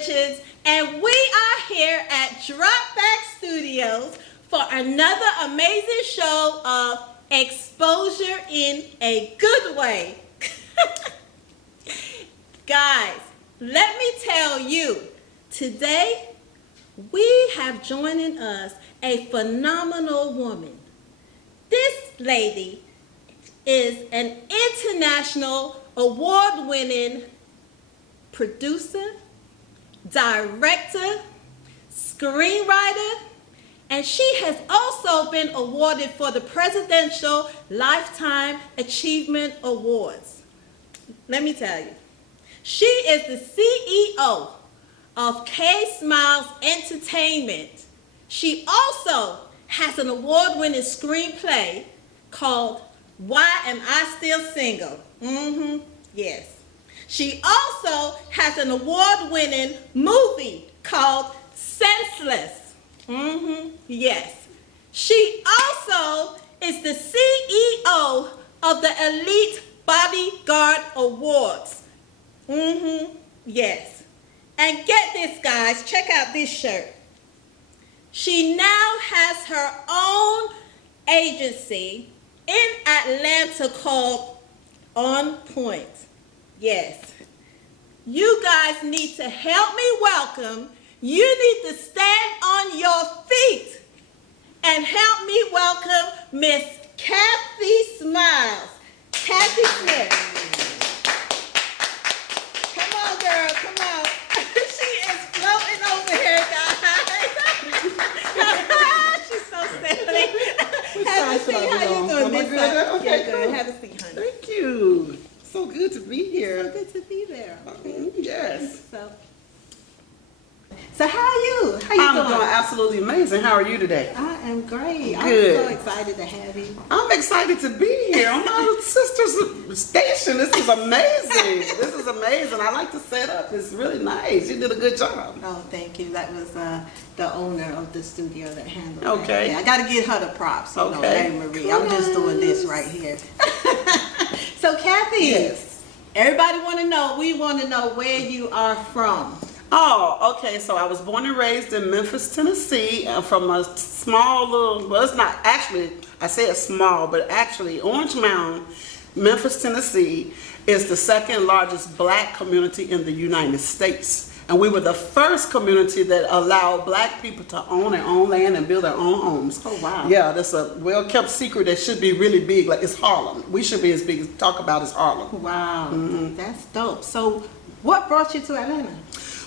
Richards, and we are here at Dropback Studios for another amazing show of exposure in a good way. Guys, let me tell you, today we have joining us a phenomenal woman. This lady is an international award-winning producer, director, screenwriter, and she has also been awarded for the Presidential Lifetime Achievement Awards. Let me tell you, she is the CEO of Smilez Entertainment. She also has an award-winning screenplay called Why Am I Still Single? Yes. She also has an award-winning movie called Senseless. Yes. She also is the CEO of the Elite Bodyguard Awards. Yes. And get this, guys, check out this shirt. She now has her own agency in Atlanta called On Point. Yes. You guys need to help me welcome. You need to stand on your feet and help me welcome Miss Kathy Smilez. Kathy Smith. Come on, girl. Come on. She is floating over here, guys. She's so silly. Have a seat. How you doing, Miss? Okay, good. Have a seat, honey. Thank you. So good to be here. So good to be there. Yes. So how are you? How you I'm doing? doing absolutely amazing. How are you today? I am great. Good. I'm so excited to have you. I'm excited to be here on my sister's station. This is amazing. This is amazing. I like the setup. It's really nice. You did a good job. Oh, thank you. That was the owner of the studio that handled that. Okay. Yeah, I got to give her the props. You know, Okay. Mary Marie. I'm just doing this right here. So, Kathy, Yes. everybody want to know. We want to know where you are from. Oh, okay. So I was born and raised in Memphis, Tennessee, from a small little, well, it's not actually, I say it's small, but actually Orange Mound, Memphis, Tennessee, is the second largest black community in the United States. And we were the first community that allowed black people to own their own land and build their own homes. Oh, wow. Yeah, that's a well-kept secret that should be really big. Like, it's Harlem. We should be as big as talk about as Harlem. Wow. That's dope. So, what brought you to Atlanta?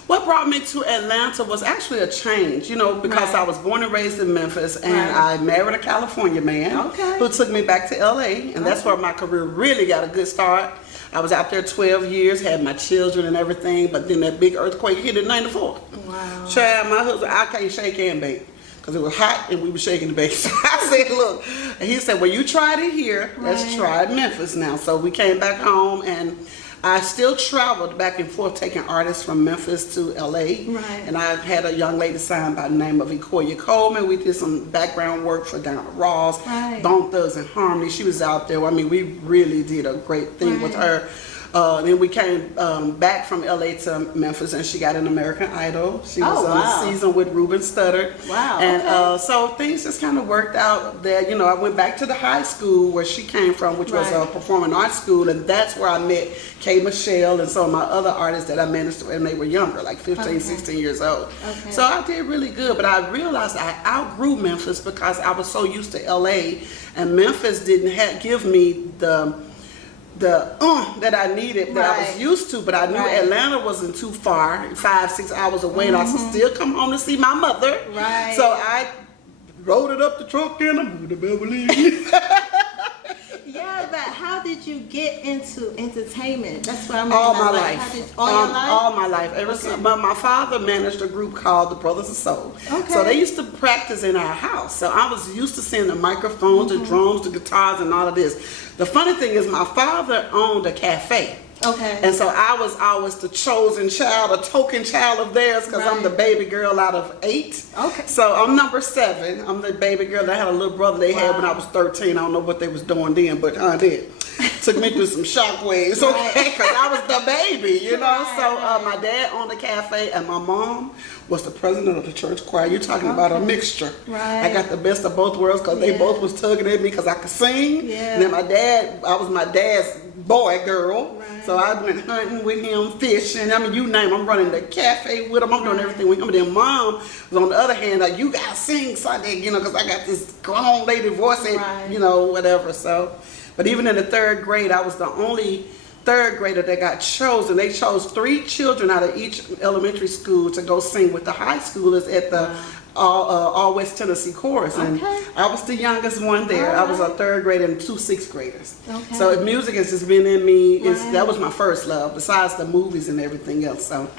What brought me to Atlanta was actually a change, you know, because Right. I was born and raised in Memphis, and Right. I married a California man Okay. who took me back to LA, and that's where my career really got a good start. I was out there 12 years, had my children and everything, but then that big earthquake hit in '94. Wow. Child, my husband, I can't shake and bake because it was hot and we were shaking the bake. So I said, look, and he said, well, you tried it here, let's Right. try it in Memphis now. So we came back home, and I still traveled back and forth taking artists from Memphis to LA. Right. And I had a young lady signed by the name of Ecoya Coleman. We did some background work for Donna Ross, Right. Bone Thugs and Harmony. She was out there. I mean, we really did a great thing with Right. her. Then we came back from LA to Memphis, and she got an American Idol. She was Oh, on wow. the season with Ruben Studdard. Wow, And okay. so things just kind of worked out there. You know, I went back to the high school where she came from, which was a Right. performing arts school, and that's where I met Kay Michelle and some of my other artists that I managed when they were younger, like 15, Okay. 16 years old. Okay. So I did really good, but I realized I outgrew Memphis because I was so used to LA, and Memphis didn't give me the that I needed, that I was Right. used to, but I knew Right. Atlanta wasn't too far, 5-6 hours away, and I could still come home to see my mother. Right. So I rode it up the truck and I moved to Beverly Hills. Yeah, but how did you get into entertainment? That's what I'm All asking. my Like, life. how did- all your life? All my life. Ever since, but my father managed a group called the Brothers of Soul. Okay. So they used to practice in our house. So I was used to seeing the microphones, the drums, the guitars, and all of this. The funny thing is my father owned a cafe. Okay. And so I was always the chosen child, a token child of theirs, because I'm the Right. baby girl out of 8. Okay. So I'm number 7. I'm the baby girl. I had a little brother they had when I was 13. I don't know what they was doing then, but I did. took me through some shockwaves, okay, because I was the baby, you know. Right, So my dad owned a cafe, and my mom was the president of the church choir. You're talking about a mixture. Right. I got the best of both worlds because they both was tugging at me because I could sing. Yeah. And then I was my dad's boy girl. Right. So I went hunting with him, fishing. I mean, you name it. I'm running the cafe with him. I'm doing everything with him. And then mom was on the other hand, like, you got to sing Sunday, you know, because I got this grown lady voice, and, you know, whatever. So, but even in the third grade, I was the only third grader that got chosen. They chose 3 children out of each elementary school to go sing with the high schoolers at the All West Tennessee Chorus, and I was the youngest one there. I was a third grader and 2 6th graders. So music has just been in me. That was my first love, besides the movies and everything else. So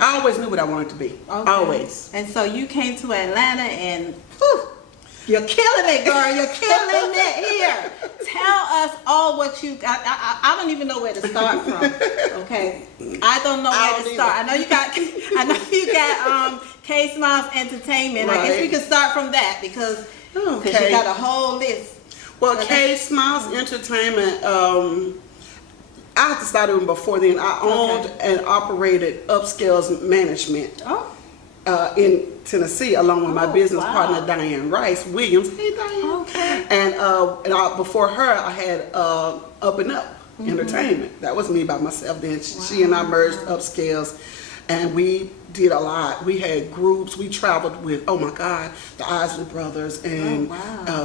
I always knew what I wanted to be. Always. And so you came to Atlanta, and whew, you're killing it, girl. You're killing it here. Tell us all what you got. I don't even know where to start from. Okay, I don't know where to start. I know you got K Smilez Entertainment. I guess we can start from that because you got a whole list. Well, K Smilez Entertainment. I have to start even before then. I owned and operated Upscale's Management. In Tennessee, along with my business partner Diane Rice Williams. Hey, Diane. And before her, I had Up and Up Entertainment. That was me by myself. Then she and I merged Upscales, and we did a lot. We had groups. We traveled with, oh my God, the Isley Brothers and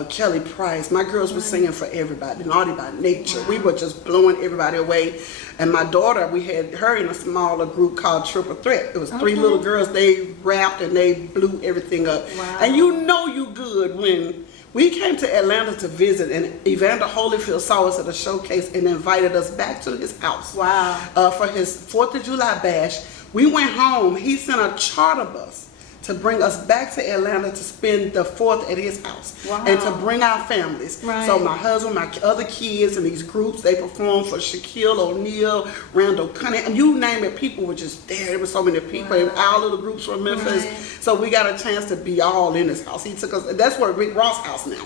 Kelly Price. My girls were singing for everybody, Naughty by Nature. We were just blowing everybody away. And my daughter, we had her in a smaller group called Triple Threat. It was 3 little girls. They rapped and they blew everything up. And you know you good when we came to Atlanta to visit, and Evander Holyfield saw us at a showcase and invited us back to his house. For his 4th of July bash. We went home. He sent a charter bus to bring us back to Atlanta to spend the 4th at his house and to bring our families. So my husband, my other kids, and these groups, they performed for Shaquille O'Neal, Randall Cunningham, you name it, people were just there. There were so many people, and our little groups from Memphis. So we got a chance to be all in his house. He took us, that's where Rick Ross' house now.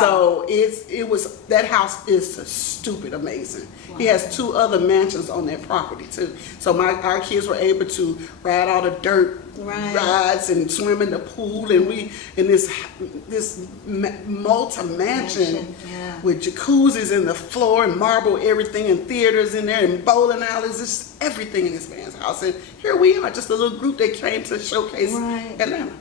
So that house is stupid amazing. He has 2 other mansions on that property too. So our kids were able to ride all the dirt rides and swim in the pool, and we in this multi-mansion with jacuzzis in the floor and marble everything, and theaters in there and bowling alleys, just everything in this man's house. And here we are, just a little group that came to showcase Atlanta.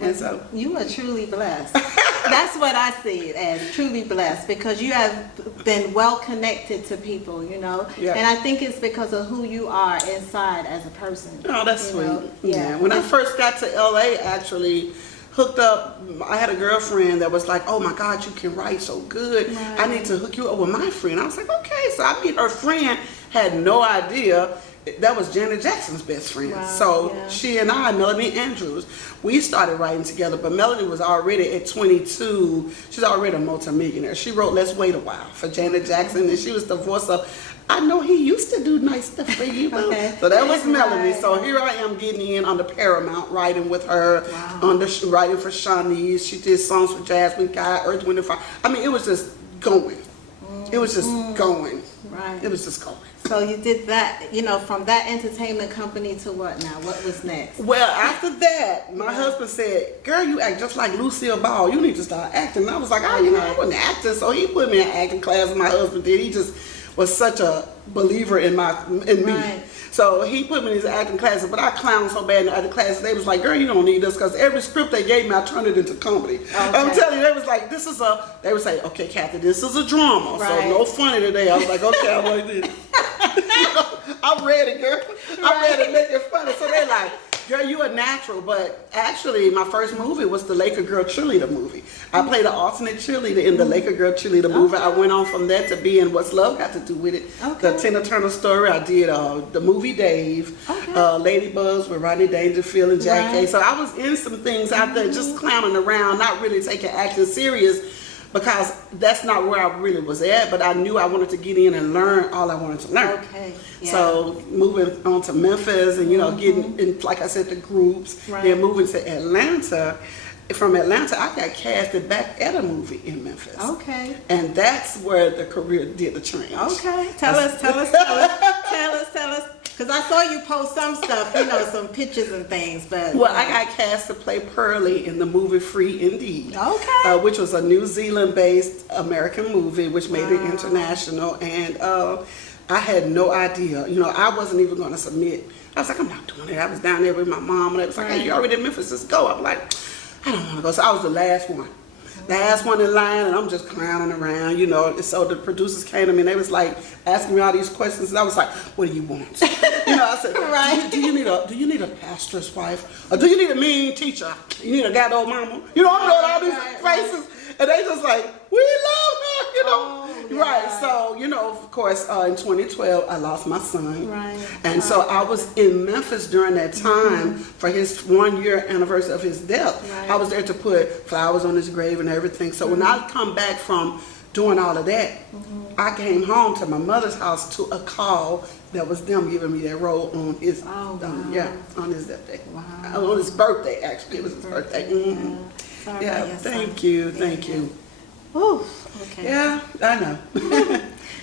And so you are truly blessed. That's what I see it as, truly blessed, because you have been well connected to people, you know. And I think it's because of who you are inside as a person. Oh, that's sweet. When I first got to LA, actually hooked up, I had a girlfriend that was like, oh my God, you can write so good. I need to hook you up with my friend. I was like, okay. So I meet her friend, had no idea. That was Janet Jackson's best friend. She and I, Melanie Andrews, we started writing together, but Melanie was already at 22. She's already a multimillionaire. She wrote Let's Wait a While for Janet Jackson, and she was the voice of, I know he used to do nice stuff for you. So that was Melanie. So here I am getting in on the Paramount, writing with her, writing for Shawnee's. She did songs for Jasmine Guy, Earth, Wind, and Fire. I mean, it was just going. It was just going. It was just going. So you did that, you know, from that entertainment company to what now? What was next? Well, after that, my husband said, girl, you act just like Lucille Ball. You need to start acting. And I was like, oh, you know, I wasn't acting. So he put me in acting class, and my husband did. He just was such a believer in me. So he put me in his acting classes, but I clowned so bad in the acting classes, they was like, girl, you don't need this, because every script they gave me, I turned it into comedy. I'm telling you, they was like, they would say, okay, Kathy, this is a drama, so no funny today. I was like, okay, I'm like this. I'm ready, girl. I'm ready to make it funny. So they're like, girl, you a natural. But actually, my first movie was the Laker Girl Cheerleader movie. I played an alternate cheerleader in the Laker Girl Cheerleader movie. I went on from that to be in What's Love Got to Do with It. The Tina Turner Story. I did the movie Dave, Ladybugs with Rodney Dangerfield and Jack A. So I was in some things out there just clowning around, not really taking acting serious, because that's not where I really was at, but I knew I wanted to get in and learn all I wanted to learn. So moving on to Memphis and, you know, getting in, like I said, the groups, then moving to Atlanta, from Atlanta, I got casted back at a movie in Memphis. Okay. And that's where the career did the change. Okay. Tell us. Because I saw you post some stuff, some pictures and things. But Well, I got cast to play Pearlie in the movie Free Indeed. Okay. Which was a New Zealand-based American movie, which made it international. And I had no idea. I wasn't even going to submit. I was like, I'm not doing it. I was down there with my mom, and they was like, hey, you already in Memphis, let's go. I'm like, I don't want to go. So I was the last one. Last one in line, and I'm just clowning around, So the producers came to me, and they was like asking me all these questions, and I was like, "What do you want?" I said, Right. Do you need a pastor's wife, or do you need a mean teacher? You need a goddamn old mama? I'm doing all these faces, and they just like, we love her, Oh, yeah. Right. So of course, in 2012, I lost my son, Right. and so I was in Memphis during that time for his 1-year anniversary of his death. Right. I was there to put flowers on his grave and everything. So when I come back from doing all of that, I came home to my mother's house to a call that was them giving me that role on his wow. on his death day. Wow. On his birthday, actually. It was his birthday. Mm-hmm. Sorry Yeah, about your thank son. you, thank you. Ooh, okay. Yeah, I know.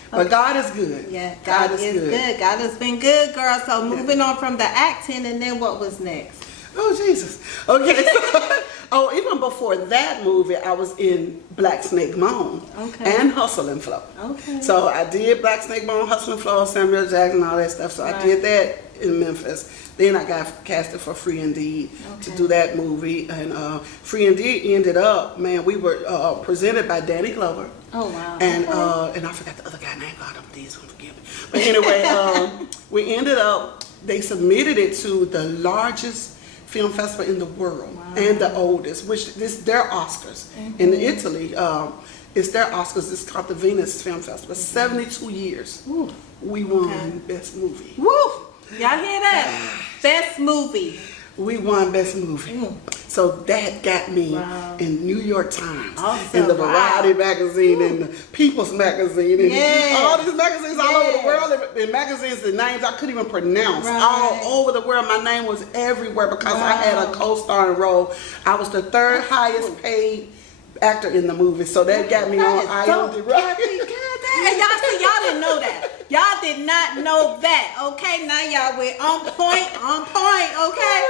But God is good. Yeah, God is good. God has been good, girl. So moving on from the acting, and then what was next? Oh, Jesus. Okay. So, even before that movie, I was in Black Snake Moan and Hustle and Flow. Okay. So I did Black Snake Moan, Hustle and Flow, Samuel Jackson, all that stuff. So I did that in Memphis. Then I got casted for Free Indeed to do that movie. And Free Indeed ended up, man, we were presented by Danny Glover. Oh, wow. And I forgot the other guy's name. God, please don't forgive me. But anyway, we ended up, they submitted it to the largest film festival in the world and the oldest, which this their Oscars in Italy. It's their Oscars. It's called the Venice Film Festival. 72 years. Ooh. We won Best Movie. Woo! Y'all hear that? Best movie. We won Best Movie. So that got me in New York Times, Awesome. in the Variety magazine, and the People's magazine, and all these magazines all over the world, and magazines, the names I couldn't even pronounce. All over the world, my name was everywhere because I had a co-starring role. I was the third highest paid actor in the movie, so that got me on IMDb. And y'all didn't know that. Y'all did not know that. Okay, now y'all were on point. Okay.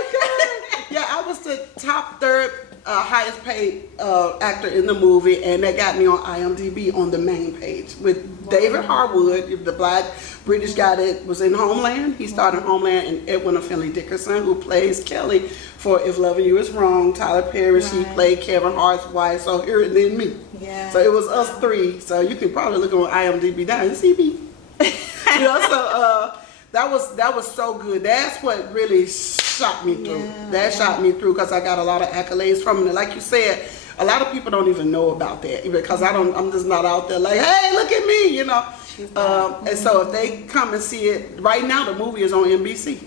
Yeah, I was the top third highest paid actor in the movie, and that got me on IMDb on the main page with David Harwood, the black British guy that was in Homeland. He started Homeland, and Edwina Finley Dickerson, who plays Kelly for If Loving You Is Wrong. Tyler Perry, she played Kevin Hart's wife. So here and then me. Yeah. So it was us three. So you can probably look on IMDb down and see me. So that was so good. That's what really shot me through. Shot me through because I got a lot of accolades from it. Like you said, a lot of people don't even know about that because I'm just not out there like, hey, look at me, And so if they come and see it right now, the movie is on NBC.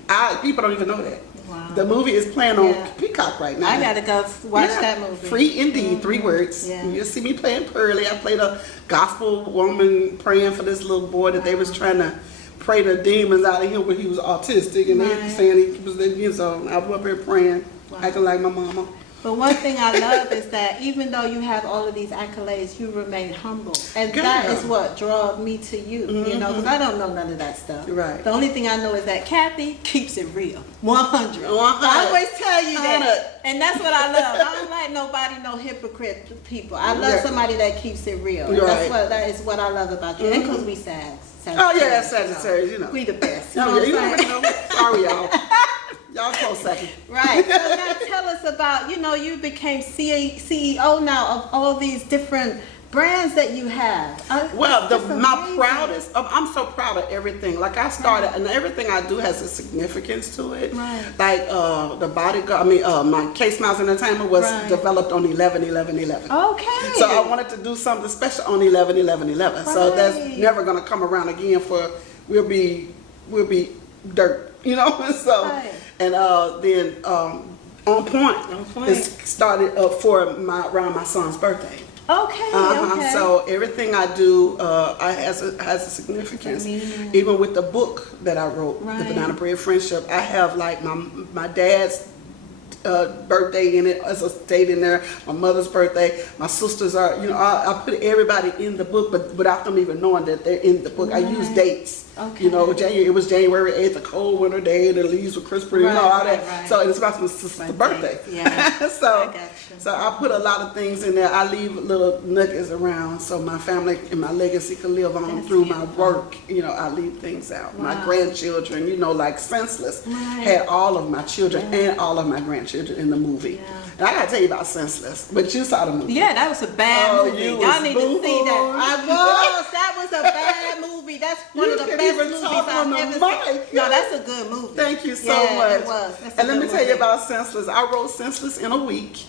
People don't even know that. Wow. The movie is playing on Peacock right now. I gotta go watch that movie. Free Indeed, 3 words. Yeah. You'll see me playing Pearlie. I played a gospel woman praying for this little boy that they was trying to pray the demons out of him when he was autistic, and they were saying he was so I was up here praying, acting like my mama. But one thing I love is that even though you have all of these accolades, you remain humble. And that is what draws me to you, because I don't know none of that stuff. Right. The only thing I know is that Kathy keeps it real. 100. I always tell you that. And that's what I love. I don't like nobody, no hypocrite people. I love somebody that keeps it real. And that is what I love about you. And because we Sagittarius. Oh, yeah, that's Sagittarius, We the best. You already know. Sorry, y'all. Y'all close second. Right. So now tell us about, you became CEO now of all these different brands that you have. Well, I'm so proud of everything. Like I started, and everything I do has a significance to it. Right. Like the Bodyguard, my K-Smilez Entertainment was developed on 11/11/11. Okay. So I wanted to do something special on 11/11/11. So that's never gonna come around again. We'll be dirt, So and then On Point is started around my son's birthday. Okay. So everything I do has a significance. Even with the book that I wrote, The Banana Bread Friendship, I have like my dad's birthday in it as a date in there. My mother's birthday. My sisters are, I put everybody in the book, but without them even knowing that they're in the book. Right. I use dates. Okay. It was January 8th, a cold winter day. The leaves were crisp, all that. Right. So it's about my sister's birthday. Yeah. So I put a lot of things in there. I leave little nuggets around so my family and my legacy can live on through my work. I leave things out. Wow. My grandchildren, like Senseless, had all of my children and all of my grandchildren in the movie. Yeah. And I gotta tell you about Senseless, but you saw the movie. Yeah, that was a bad movie. Y'all need to see that. That was a bad movie. That's one of the best movies I've ever seen. No, that's a good movie. Thank you so much. It was. And let me tell you about Senseless. I wrote Senseless in a week,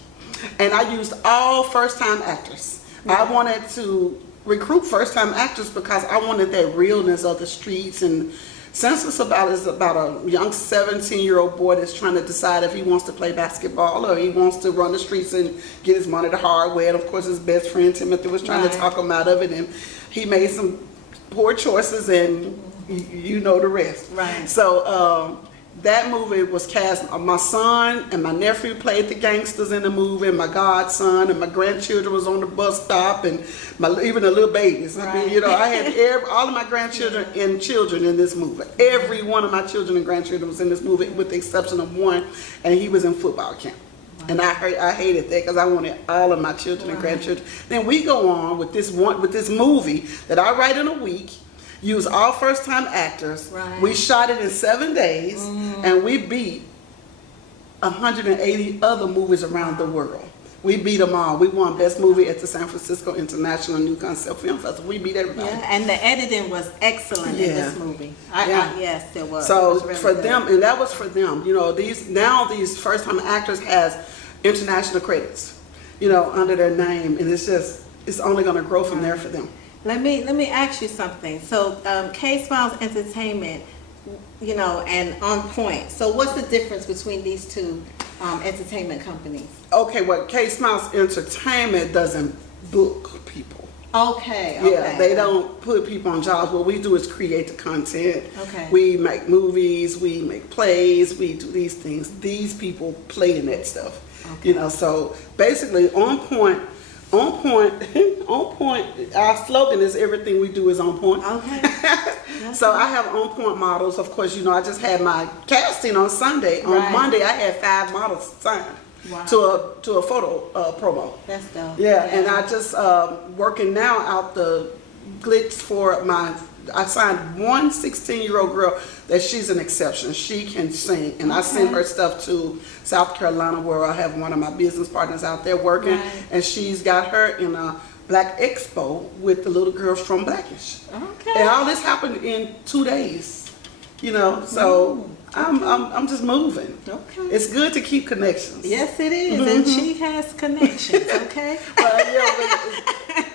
and I used all first-time actors. I wanted to recruit first-time actors because I wanted that realness of the streets. And Senseless is about a young 17-year-old boy that's trying to decide if he wants to play basketball or he wants to run the streets and get his money the hard way. And of course, his best friend Timothy was trying to talk him out of it, and he made some poor choices, and you know the rest. Right. So that movie was cast. My son and my nephew played the gangsters in the movie, and my godson and my grandchildren was on the bus stop, and even the little babies. Right. I mean, I had all of my grandchildren and children in this movie. Every one of my children and grandchildren was in this movie, with the exception of one, and he was in football camp. Wow. And I hated that because I wanted all of my children and grandchildren. Then we go on with this movie that I write in a week. Use all first-time actors. Right. We shot it in 7 days, and we beat 180 other movies around the world. We beat them all. We won Best Movie at the San Francisco International New Concept Film Festival. We beat everybody. Yeah, and the editing was excellent in this movie. Yes, it was. So it was really for good. them, and that was for them. These first-time actors has international credits, under their name, and it's only going to grow from there for them. Let me ask you something. So, K-Smilez Entertainment, and On Point. So, what's the difference between these two entertainment companies? Okay, well, K-Smilez Entertainment doesn't book people. Okay. Yeah, they don't put people on jobs. What we do is create the content. Okay. We make movies, we make plays, we do these things. These people play in that stuff. Okay. So basically, On Point. Our slogan is everything we do is on point. Okay. So I have on point models. Of course, I just had my casting on Sunday. On Monday, I had 5 models signed to a photo promo. That's dope. Yeah, and I just working now out the glitz for I signed one 16-year-old girl that she's an exception. She can sing, and I send her stuff to South Carolina, where I have one of my business partners out there working, and she's got her in a Black Expo with the little girl from Blackish. Okay. And all this happened in 2 days, so I'm just moving. Okay. It's good to keep connections. Yes, it is, and she has connections. Okay.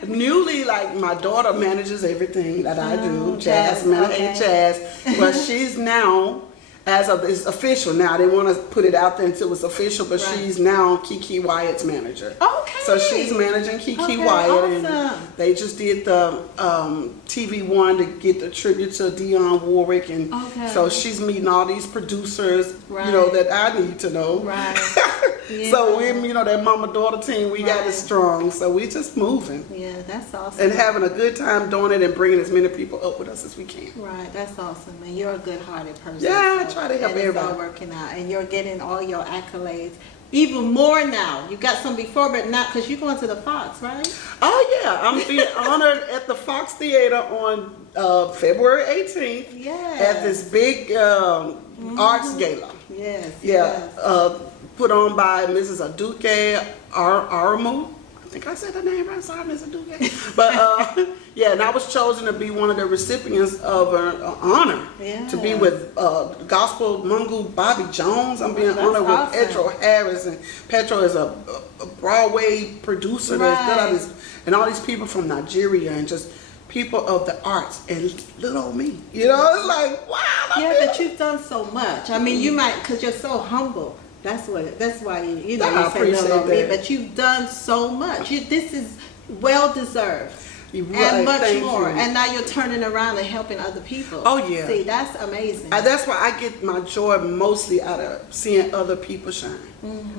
Newly, like my daughter manages everything that I do. Jasmine, Jazz. Well, she's now, as of it's official now. They want to put it out there until it's official, but she's now Kiki Wyatt's manager. Okay. So she's managing Kiki Wyatt, and they just did the TV one to get the tribute to Dionne Warwick, and so she's meeting all these producers, that I need to know. Right. Yeah. So we, that mama-daughter team, we got it strong. So we just moving. Yeah, that's awesome. And having a good time doing it and bringing as many people up with us as we can. Right, that's awesome. And you're a good-hearted person. Yeah, I try to help everybody. It's all working out, and you're getting all your accolades. Even more now. You got some before, but not because you're going to the Fox, right? Oh yeah, I'm being honored at the Fox Theater on February 18th. Yeah. At this big arts gala. Yes. Yeah. Yes. Put on by Mrs. Aduke Aramu. I think I said her name right. Sorry, Mrs. Aduke. But and I was chosen to be one of the recipients of an honor to be with gospel Mungu Bobby Jones. I'm being honored with Petro Harris, and Petro is a Broadway producer that's done all this, and all these people from Nigeria, and just people of the arts, and little old me. It's like, wow. But you've done so much. I mean, you might, because you're so humble. That's why you say little old me. But you've done so much. This is well deserved. And much thank more. you. And now you're turning around and helping other people. Oh, yeah. See, that's amazing. That's why I get my joy mostly out of seeing other people shine.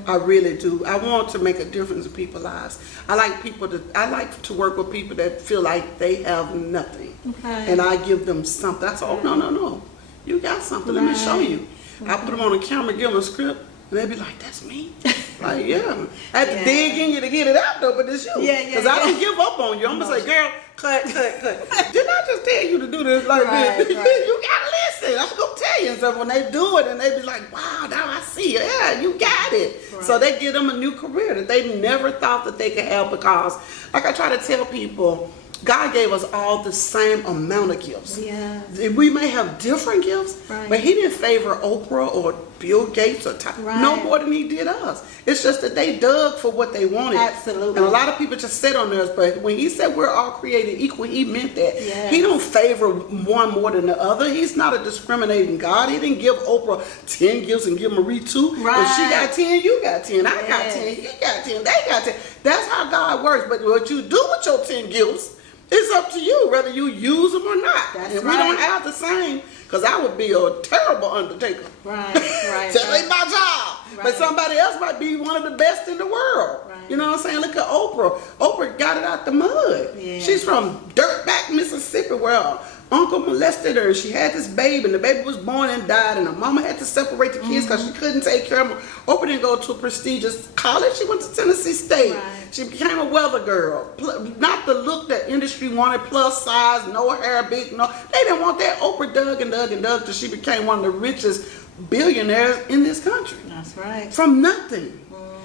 I really do. I want to make a difference in people's lives. I like to work with people that feel like they have nothing. Okay. And I give them something. I say, oh, no. You got something. Let me show you. I put them on the camera, give them a script, and they be like, that's me. Like, yeah. I had to dig in you to get it out, though, but it's you. Because I don't give up on you. I'm going to say, girl, cut. Didn't I just tell you to do this like this? You got to listen. I'm going to tell you. And so when they do it, and they be like, wow, now I see it. Yeah, you got it. Right. So they give them a new career that they never thought that they could have, because, like I try to tell people, God gave us all the same amount of gifts. Yeah. We may have different gifts, right. but He didn't favor Oprah or Bill Gates or no more than He did us. It's just that they dug for what they wanted. Absolutely. And a lot of people just sit on theirs, but when He said we're all created equal, He meant that. Yes. He don't favor one more than the other. He's not a discriminating God. He didn't give Oprah 10 gifts and give Marie 2. Right. If she got 10, you got 10. I got 10, he got 10, they got 10. That's how God works. But what you do with your 10 gifts, it's up to you whether you use them or not. That's and right. we don't have the same, because I would be a terrible undertaker. Right. That ain't my job. Right. But somebody else might be one of the best in the world. Right. You know what I'm saying? Look at Oprah. Oprah got it out the mud. Yeah. She's from Dirtback, Mississippi, where her uncle molested her. She had this baby, and the baby was born and died, and her mama had to separate the kids because she couldn't take care of them. Oprah didn't go to a prestigious college. She went to Tennessee State. Right. She became a weather girl. Not the look that industry wanted, plus size, no hair, big, no. They didn't want that. Oprah dug and dug and dug till she became one of the richest billionaires in this country. That's right. From nothing.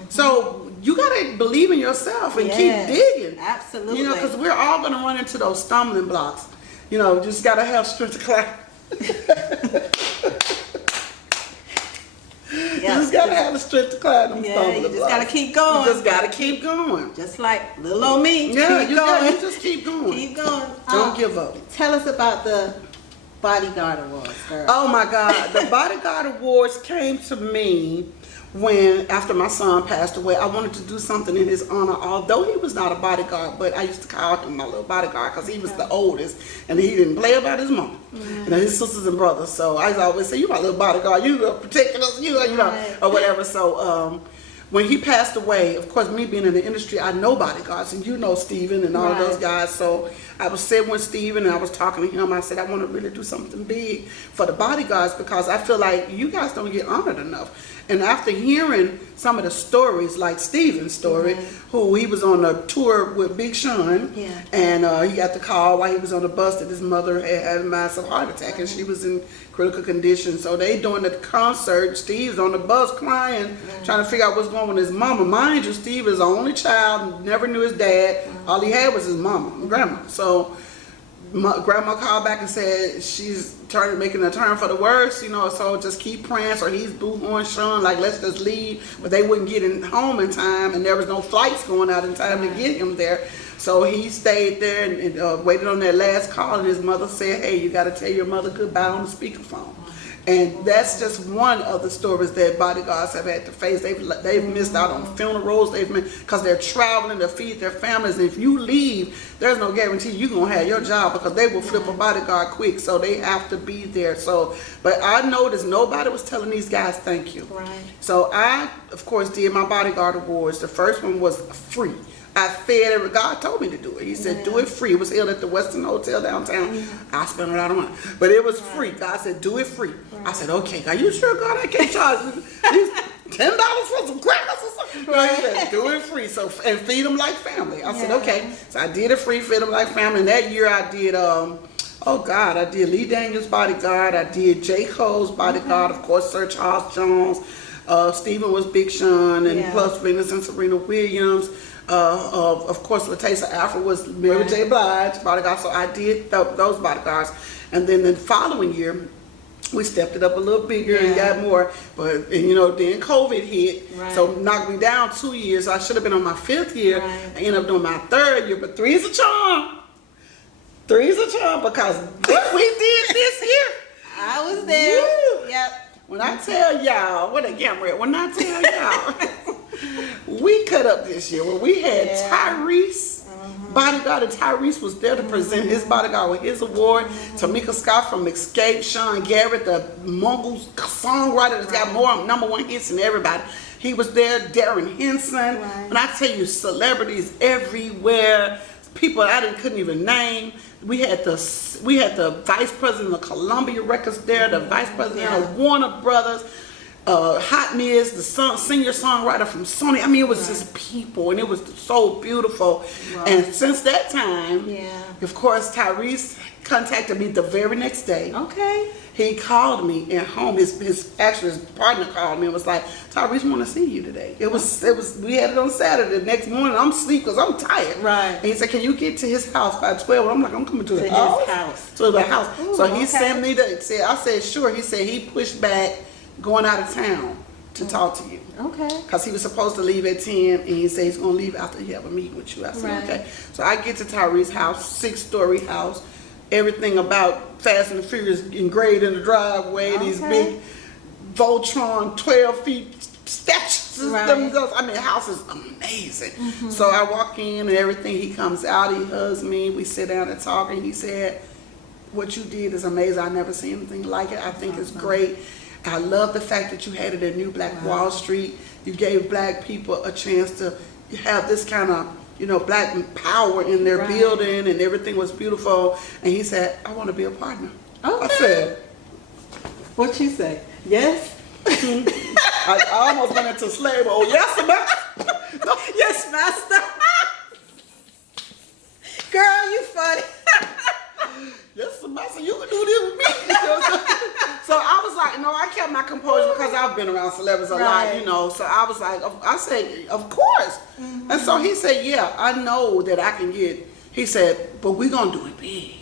So you gotta believe in yourself and keep digging. Absolutely. You know, because we're all gonna run into those stumbling blocks. You know, just gotta have strength to climb. You just gotta have the strength to climb them stumbling blocks. You just gotta keep going. You just gotta keep going. Just like little old me. Yeah, keep you going. you just keep going. Keep going. Don't give up. Tell us about the Bodyguard Awards, girl. Oh my God, the Bodyguard Awards came to me when, after my son passed away. I wanted to do something in his honor, although he was not a bodyguard, but I used to call him my little bodyguard because he was the oldest and he didn't play about his mom and his sisters and brothers. So I always say, you my little bodyguard, you protecting us, you know, or whatever. So when he passed away, of course, me being in the industry, I know bodyguards, and you know Steven and all those guys. So I was sitting with Steven and I was talking to him. I said, I want to really do something big for the bodyguards because I feel like you guys don't get honored enough. And after hearing some of the stories, like Steven's story, who he was on a tour with Big Sean, and he got the call while he was on the bus that his mother had a massive heart attack and she was in critical condition. So they doing the concert, Steve's on the bus crying, trying to figure out what's going on with his mama. Mind you, Steve is the only child, never knew his dad. All he had was his mama and grandma. So grandma called back and said she's making a turn for the worse, you know, so just keep praying. So he's boo-hooing Sean, like, let's just leave. But they wouldn't get him home in time, and there was no flights going out in time to get him there. So he stayed there and waited on that last call, and his mother said, hey, you got to tell your mother goodbye on the speakerphone. And that's just one of the stories that bodyguards have had to face. They've missed out on funerals, because they're traveling to feed their families. And if you leave, there's no guarantee you're going to have your job, because they will flip a bodyguard quick. So they have to be there. So, but I noticed nobody was telling these guys thank you. Right. So I, of course, did my Bodyguard Awards. The first one was free. I fed every, God told me to do it. He said, do it free. It was held at the Western Hotel downtown. I spent a lot of money. But it was free. God said, do it free. I said, okay, are you sure, God? I can't charge you $10 for some crackers or something. No, he said, do it free. So, and feed them like family. I said, okay. So I did it free, feed them like family. And that year I did, I did Lee Daniels' Bodyguard. I did J. Cole's Bodyguard. Of course, Sir Charles Jones. Stephen was Big Sean. And plus Venus and Serena Williams. Of course, Latessa Alfred was Mary J. Blige bodyguard, so I did those bodyguards. And then the following year, we stepped it up a little bigger and got more. But, and, you know, then COVID hit, so knocked me down 2 years. I should have been on my 5th year. I ended up doing my 3rd year, but 3 is a charm. 3 is a charm, because what we did this year. I was there. Woo. Yep. When I tell y'all, what a camera, when I tell y'all, we cut up this year. When we had Tyrese, Bodyguard, and Tyrese was there to present his Bodyguard with his award. Tamika Scott from Escape, Sean Garrett, the Mongol songwriter that's got more #1 hits than everybody. He was there. Darren Henson. And I tell you, celebrities everywhere. People couldn't even name. We had the vice president of Columbia Records there, the vice president of Warner Brothers, Hot Miz, the senior songwriter from Sony. I mean, it was just people, and it was so beautiful. And since that time, of course, Tyrese contacted me the very next day. He called me at home. His partner called me and was like, "Tyrese want to see you today." It was we had it on Saturday. The next morning, I'm asleep because I'm tired. And he said, "Can you get to his house by 12?" And I'm like, "I'm coming to the house." To the house. Ooh, so he sent me I said, "Sure." He said he pushed back going out of town to talk to you. Because he was supposed to leave at 10, and he said he's going to leave after he have a meeting with you. I said, okay. So I get to Tyrese's house, 6-story house. Everything about Fast and the Furious engraved in the driveway. These big Voltron 12 feet statues. I mean, the house is amazing. So I walk in and everything. He comes out, he hugs me. We sit down and talk, and he said, "What you did is amazing. I never seen anything like it. I think it's great. I love the fact that you had it at New Black Wall Street. You gave black people a chance to have this kind of, black power in their building, and everything was beautiful." And he said, "I want to be a partner." I said, "What'd you say? Yes?" I almost went into slave. "Oh, yes, master." Yes, master. Girl, you funny. "Yes, master, you can do this with me." So I was like, no, I kept my composure because I've been around celebrities a lot, So I was like, I said, "Of course." And so he said, "Yeah, I know that I can get." He said, "But we're gonna do it big.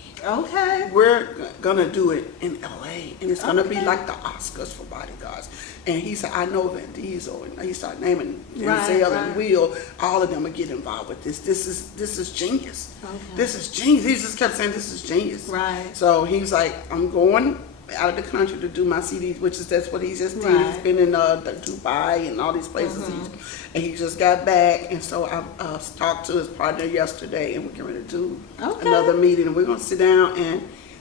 We're gonna do it in LA, and it's gonna be like the Oscars for bodyguards." And he said, "I know Vin Diesel," and he started naming Denzel and Will. All of them will get involved with this. This is genius. This is genius. He just kept saying, "This is genius." So he's like, "I'm going out of the country to do my CDs," that's what he just did. He's been in Dubai and all these places, and he just got back. And so I talked to his partner yesterday, and we're getting ready to do another meeting, and we're going to sit down and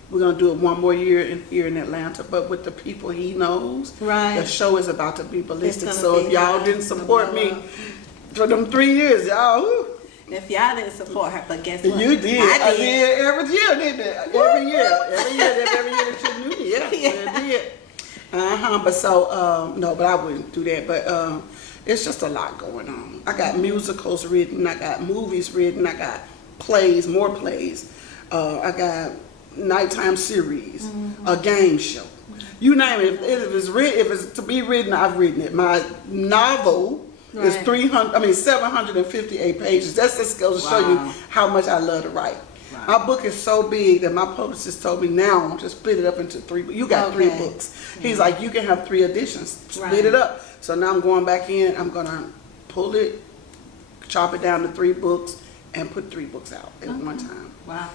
we're going to do it one more year here in Atlanta, but with the people he knows. The show is about to be ballistic. So if y'all didn't support me for them 3 years, y'all. If y'all didn't support her, but guess what? You did. I did every year, didn't it? Every year that you knew. Yeah, you did. But so, no, but I wouldn't do that. But it's just a lot going on. I got musicals written. I got movies written. I got plays, more plays. I got nighttime series, a game show. You name it. If it's to be written, I've written it. My novel is 758 pages. That's just goes to show you how much I love to write. My book is so big that my publicist told me now to split it up into 3. You got 3 books. He's like, you can have 3 editions. Split it up. So now I'm going back in. I'm gonna pull it, chop it down to 3 books, and put 3 books out at one time. Wow.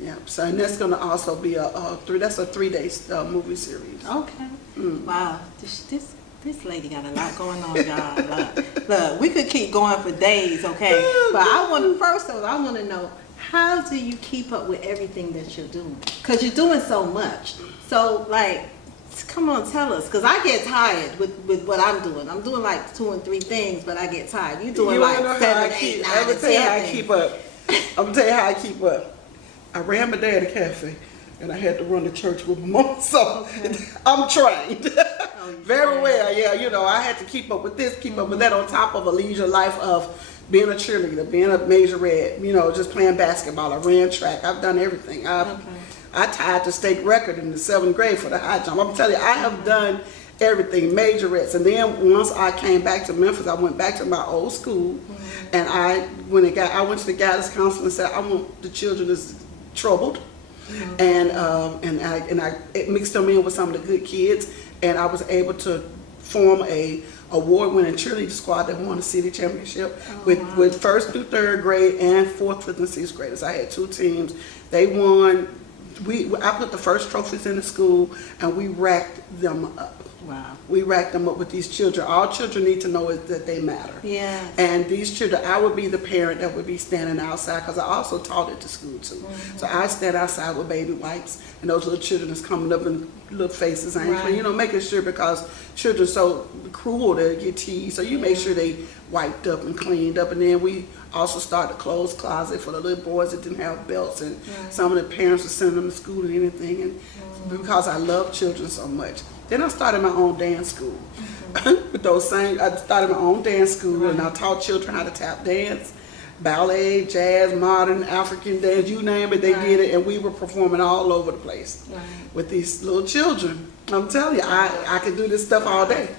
Yeah. So and that's gonna also be a 3-day movie series. Wow. This lady got a lot going on, y'all. Look, we could keep going for days, okay? But I want to know, how do you keep up with everything that you're doing? Because you're doing so much. So, come on, tell us. Because I get tired with what I'm doing. I'm doing like 2 and 3 things, but I get tired. You're doing like 7, 8, 9, I'm going to tell you how I keep up. I'm going to tell you how I keep up. I ran my day at a cafe, and I had to run the church with my mom, so I'm trained. Very well, yeah. I had to keep up with this, keep up with that, on top of a leisure life of being a cheerleader, being a majorette, just playing basketball. I ran track. I've done everything. I tied the state record in the 7th grade for the high jump. I'm telling you, I have done everything, majorettes. And then once I came back to Memphis, I went back to my old school, and I went to the guidance counselor and said, I want the children that's troubled. And I mixed them in with some of the good kids, and I was able to form a award-winning cheerleading squad that won the city championship with 1st through 3rd grade and 4th, 5th, and 6th graders. I had 2 teams. They won. I put the first trophies in the school, and we racked them up. Wow. We racked them up with these children. All children need to know is that they matter. Yeah. And these children, I would be the parent that would be standing outside, because I also taught it to school too. So I stand outside with baby wipes, and those little children is coming up and little faces ain't clean, you know, making sure, because children are so cruel to get teased. So you make sure they wiped up and cleaned up. And then we also started a clothes closet for the little boys that didn't have belts, and some of the parents were sending them to school and anything. And because I love children so much. Then I started my own dance school. With those same, I started my own dance school, and I taught children how to tap dance, ballet, jazz, modern, African dance, you name it, they did it, and we were performing all over the place with these little children. I'm telling you, I could do this stuff all day.